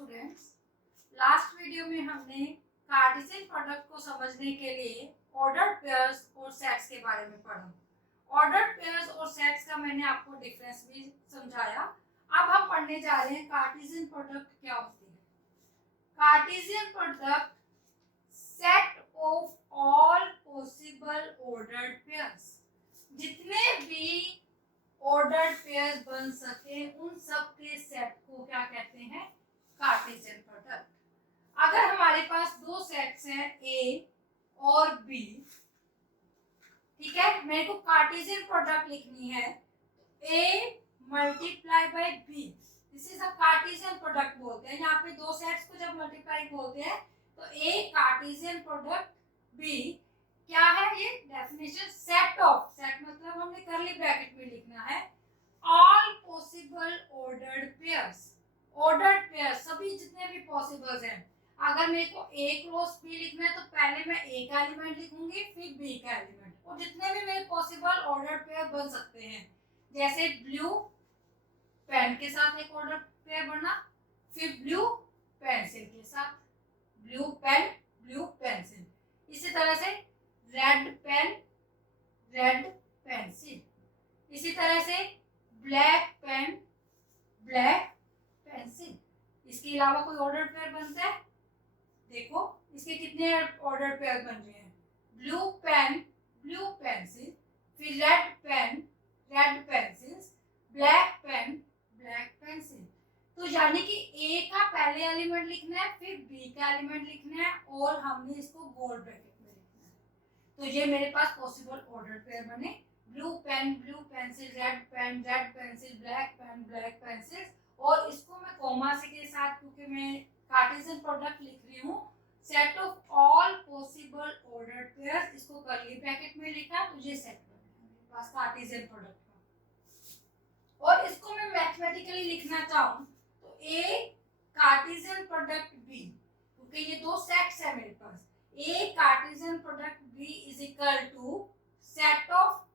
Students, last video में हमने Cartesian product को समझने के लिए ऑर्डर्ड पेयर्स और सेट्स के बारे में पढ़ा। ऑर्डर्ड पेयर्स और सेट्स का मैंने आपको डिफरेंस भी समझाया। अब हम पढ़ने जा रहे हैं कार्टेशियन प्रोडक्ट क्या होती है। Cartesian product set of all possible ordered pairs, जितने भी ऑर्डर्ड पेयर्स बन सके उन सब के सेट को क्या कहते हैं, कार्टेशियन प्रोडक्ट। अगर हमारे पास दो सेट्स हैं ए और बी, ठीक है, मेरे को कार्टेशियन प्रोडक्ट लिखनी है, A multiply by B, this is a Cartesian product बोलते हैं। यहाँ पे दो सेट्स को जब मल्टीप्लाई बोलते हैं तो ए कार्टेशियन प्रोडक्ट बी क्या है, ये डेफिनेशन सेट ऑफ, सेट मतलब हमने करली ब्रैकेट में लिखना है, all possible ordered pairs, ordered pairs सभी जितने भी पॉसिबल्स हैं। अगर मेरे को ए क्रॉस बी लिखना है तो पहले मैं ए का एलिमेंट लिखूंगी फिर बी का एलिमेंट, और जितने भी मेरे पॉसिबल ऑर्डर्ड पेयर बन सकते हैं, जैसे ब्लू पेन के साथ एक ऑर्डर पेयर बना, फिर ब्लू पेंसिल के साथ, ब्लू पेन ब्लू पेंसिल, इसी तरह से रेड पेन रेड पेंसिल, इसी तरह से ब्लैक पेन ब्लैक पेंसिल। इसके अलावा कोई ऑर्डर पेयर बनता है, देखो इसके कितने ऑर्डर पेयर बन रहे हैं, ब्लू पेन ब्लू पेंसिल, फिर red pen red pencils, black pen black pencil. तो यानी कि ए का पहले एलिमेंट लिखना है फिर बी का एलिमेंट लिखना है और हमने इसको गोल ब्रैकेट में लिखना है। तो ये मेरे पास पॉसिबल ऑर्डर पेयर बने, blue pen blue pencil, red pen red pencil, black pen black pencil, और इसको मैं कॉमा से के साथ, क्योंकि मैं कार्टेशियन प्रोडक्ट लिख रही हूँ, set of all possible ordered pairs, इसको करली ब्रैकेट में लिखा तो ये सेट बन गया मेरे पास कार्टेशियन प्रोडक्ट का। और इसको मैं मैथमेटिकली लिखना चाहूँ तो ए कार्टेशियन प्रोडक्ट बी, क्योंकि ये दो सेट्स है मेरे पास, A Cartesian product B is equal to set of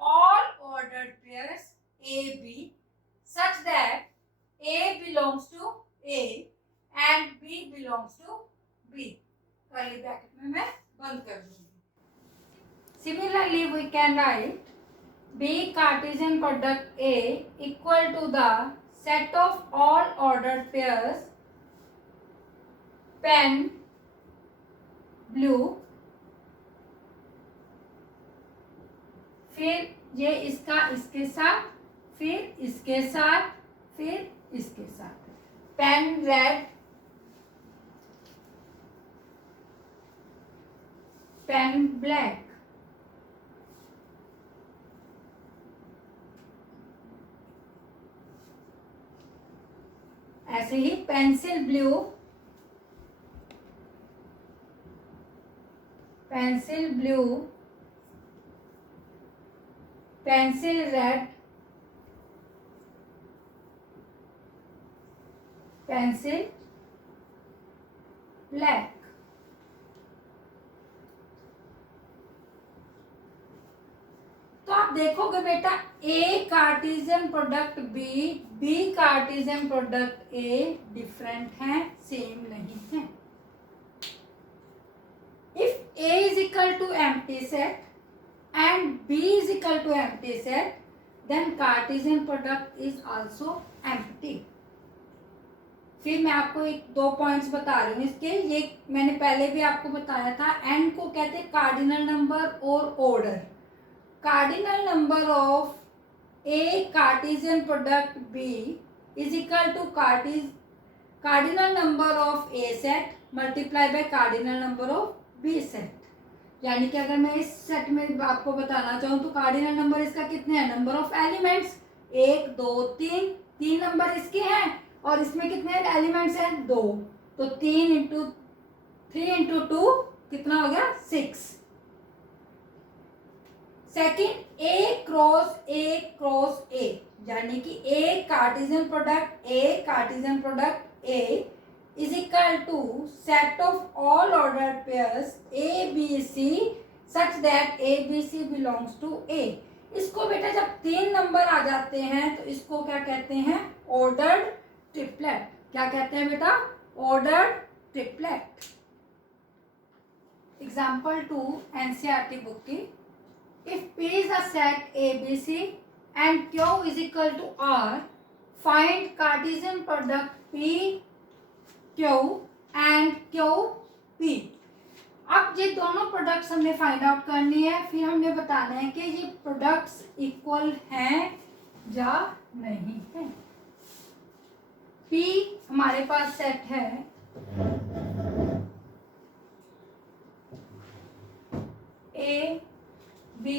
all ordered pairs A B such that A belongs to A and B belongs to B। curly bracket में मैं बंद कर दूंगी। Similarly we can write B Cartesian product A equal to the set of all ordered pairs pen blue, फिर ये इसका इसके साथ, फिर इसके साथ, फिर इसके साथ, पेन रेड पेन ब्लैक, ऐसे ही pencil blue pencil blue, pencil red pencil black. तो आप देखोगे बेटा A Cartesian product B B Cartesian product A different है, सेम नहीं है। If A is equal to empty set and B is equal to empty set, then Cartesian product is also empty। फिर मैं आपको एक दो पॉइंट्स बता रही हूँ इसके, ये मैंने पहले भी आपको बताया था, n को कहते हैं कार्डिनल नंबर और order. Cardinal number of A Cartesian product B is equal to cardinal number of A set multiply by cardinal number of B set. यानी कि अगर मैं इस सेट में आपको बताना चाहूँ तो कार्डिनल नंबर इसका कितने हैं, नंबर ऑफ एलिमेंट्स 1 2 3, 3 नंबर इसके हैं और इसमें कितने एलिमेंट्स हैं 2, तो 3 इंटू 3 इंटू 2 कितना हो गया 6। सेकंड ए क्रॉस ए, यानी कि A Cartesian product A is equal to set of all ordered pairs A B C such that A B C belongs to A। इसको बेटा जब 3 नंबर आ जाते हैं तो इसको क्या कहते हैं, ऑर्डर्ड ट्रिपलेट। क्या कहते हैं बेटा? Ordered triplet. Example 2 NCERT book की, if P is a set ABC and Q is equal to R, find Cartesian product P Q and Q P। अब ये दोनों प्रोडक्ट्स हमने फाइंड आउट करनी है, फिर हमने बताना है कि ये प्रोडक्ट्स इक्वल हैं या नहीं है। P हमारे पास सेट है A B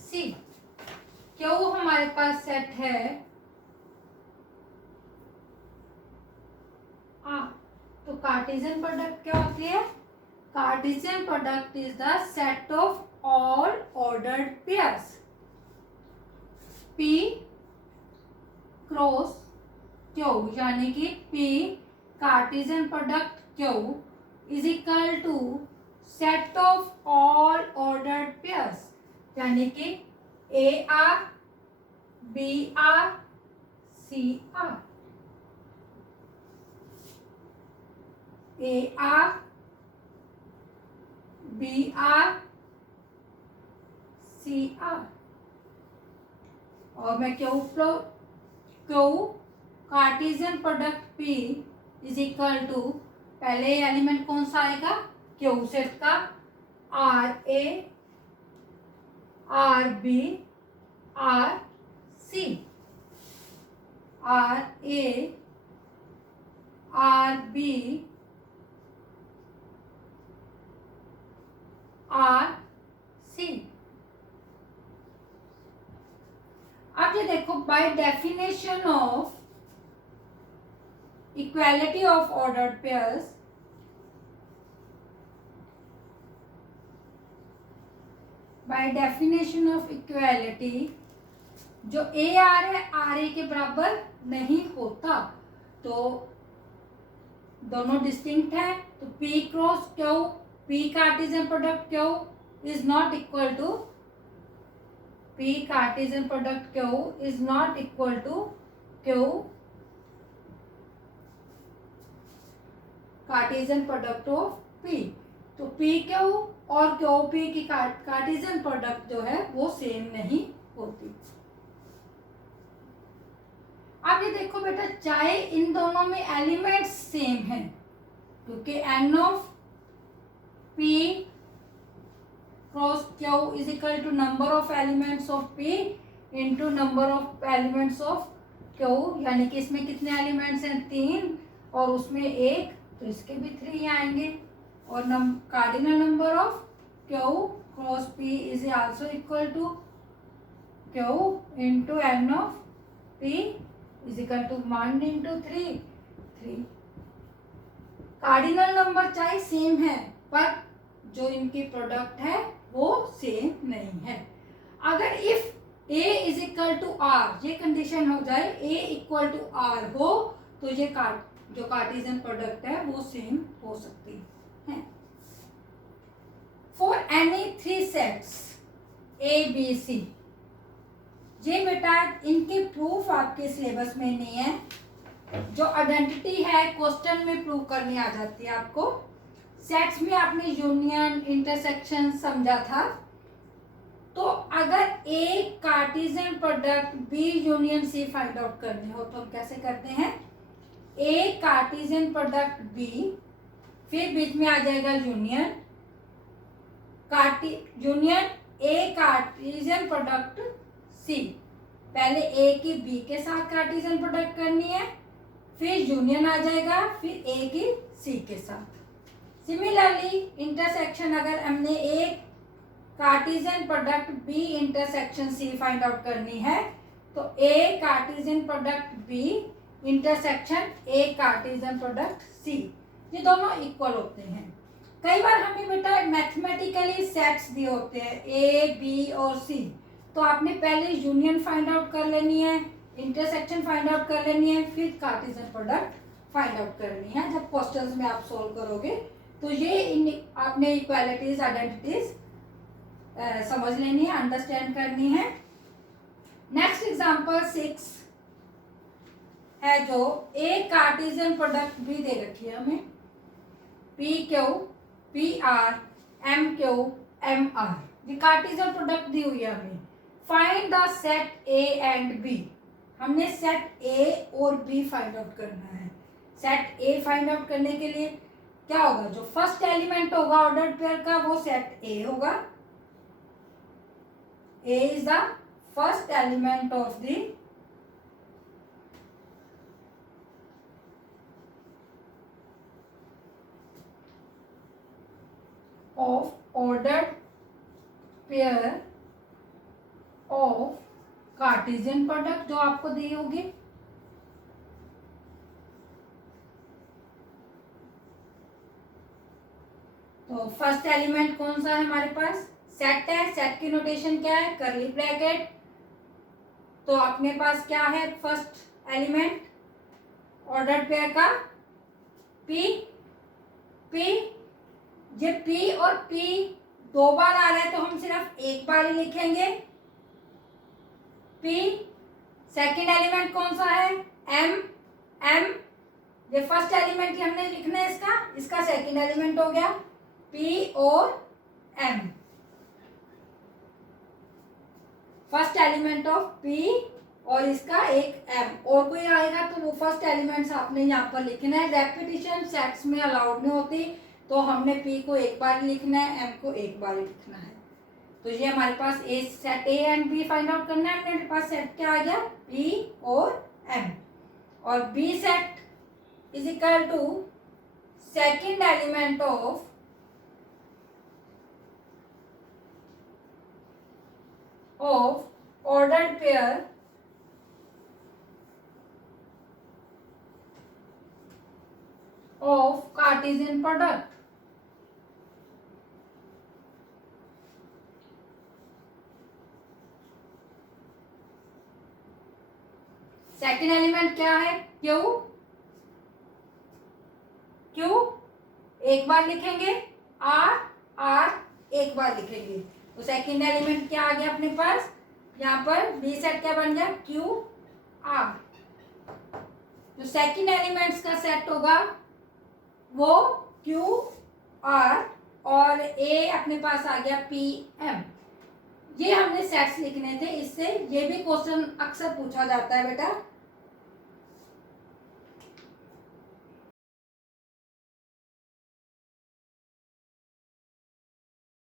C, Q हमारे पास सेट है A। तो कार्टेशियन प्रोडक्ट क्या होती है? Cartesian product is the set of all ordered pairs P cross Q, यानी कि P Cartesian product Q is equal to set of all ordered pairs, यानी कि AR BR CR, AR BR CR। और मैं Q Cartesian product P is equal to, पहले element कौन सा आएगा? Q सेट का RA RB RC, RA RB RC। अब ये देखो, by definition of equality of ordered pairs, by definition of equality जो AR है RA के बराबर नहीं होता, तो दोनों डिस्टिंक्ट है। तो P cross Q, P Cartesian product Q is not equal to, P Cartesian product Q is not equal to Q Cartesian product of P। तो PQ और QP की कार्टेशियन प्रोडक्ट जो है वो सेम नहीं होती। अब ये देखो बेटा, चाहे इन दोनों में एलिमेंट्स सेम हैं, क्योंकि N of P cross Q is equal to number of elements of P into number of elements of Q, यानी कि इसमें कितने एलिमेंट्स हैं? 3, और उसमें 1, तो इसके भी 3 आएंगे। और cardinal number of Q cross P is also equal to Q into N of P is equal to 1 into 3। Cardinal number चाहे सेम है, पर जो इनकी प्रोडक्ट है वो सेम नहीं है। अगर if A is equal to R, ये कंडीशन हो जाए, A इक्वल टू R हो, तो ये जो कार्टेशियन प्रोडक्ट है वो सेम हो सकती है। For any 3 sets A B C, ये बेटा इनके प्रूफ आपके सिलेबस में नहीं है, जो आइडेंटिटी है क्वेश्चन में प्रूव करनी आ जाती है आपको। सेट्स में आपने यूनियन इंटरसेक्शन समझा था, तो अगर A Cartesian product B union C find out करनी हो तो हम कैसे करते हैं? A कार्टेशियन प्रोडक्ट B, फिर बीच में आ जाएगा union union A Cartesian product C। पहले A की B के साथ कार्टेशियन प्रोडक्ट करनी है, फिर यूनियन आ जाएगा, फिर A की C के साथ। सिमिलरली इंटरसेक्शन, अगर हमने A Cartesian product B intersection C find out करनी है, तो A Cartesian product B intersection A Cartesian product C, ये दोनों इक्वल होते हैं। कई बार हमें बेटा मैथमेटिकली सेट्स दिए होते हैं A B और C, तो आपने पहले यूनियन फाइंड आउट कर लेनी है, इंटरसेक्शन फाइंड आउट कर लेनी है, फिर कार्टेशियन प्रोडक्ट फाइंड आउट करनी है। जब क्वेश्चंस में आप सोल्व करोगे तो ये आपने इक्वालिटीज आइडेंटिटीज समझ लेनी है, अंडरस्टैंड करनी है। नेक्स्ट एग्जांपल 6 है जो एक कार्टेशियन प्रोडक्ट भी दे रखी है हमें, P Q P R M Q M R, ये कार्टेशियन प्रोडक्ट दी हुई है हमें। Find the set A and B, हमने सेट ए और बी फाइंड आउट करना है। सेट ए फाइंड आउट करने के लिए क्या होगा, जो फर्स्ट एलिमेंट होगा ऑर्डर्ड पेयर का वो सेट ए होगा। A is the first element of the ordered pair of Cartesian product जो आपको दी होगी। तो फर्स्ट एलिमेंट कौन सा है हमारे पास, सेट है। सेट की नोटेशन क्या है, करली ब्रैकेट। तो अपने पास क्या है फर्स्ट एलिमेंट ऑर्डर्ड पेयर का, पी पी। ये पी और पी दो बार आ रहा है तो हम सिर्फ एक बार ही लिखेंगे पी। सेकंड एलिमेंट कौन सा है, एम एम। ये फर्स्ट एलिमेंट हमने लिखना है, इसका सेकंड एलिमेंट हो गया पी और M. First element of P और इसका एक एम, और कोई आएगा तो वो फर्स्ट एलिमेंट्स आपने यहाँ पर लिखना है। रेपिटेशन सेट्स में अलाउड नहीं होती, तो हमने पी को एक बार लिखना है, एम को एक बार लिखना है। तो ये हमारे पास A set A and B find out करना है। मेरे पास सेट क्या आ गया, पी और एम। और B set is equal to second element of ordered pair of Cartesian product. Second element क्या है, क्यू। क्यू एक बार लिखेंगे, आर आर एक बार लिखेंगे। तो सेकेंड एलिमेंट क्या आ गया अपने पास, यहाँ पर बी सेट क्या बन गया, क्यू आर। जो सेकेंड एलिमेंट्स का सेट होगा वो क्यू आर और ए अपने पास आ गया पी एम। ये हमने सेट्स लिखने थे। इससे ये भी क्वेश्चन अक्सर पूछा जाता है बेटा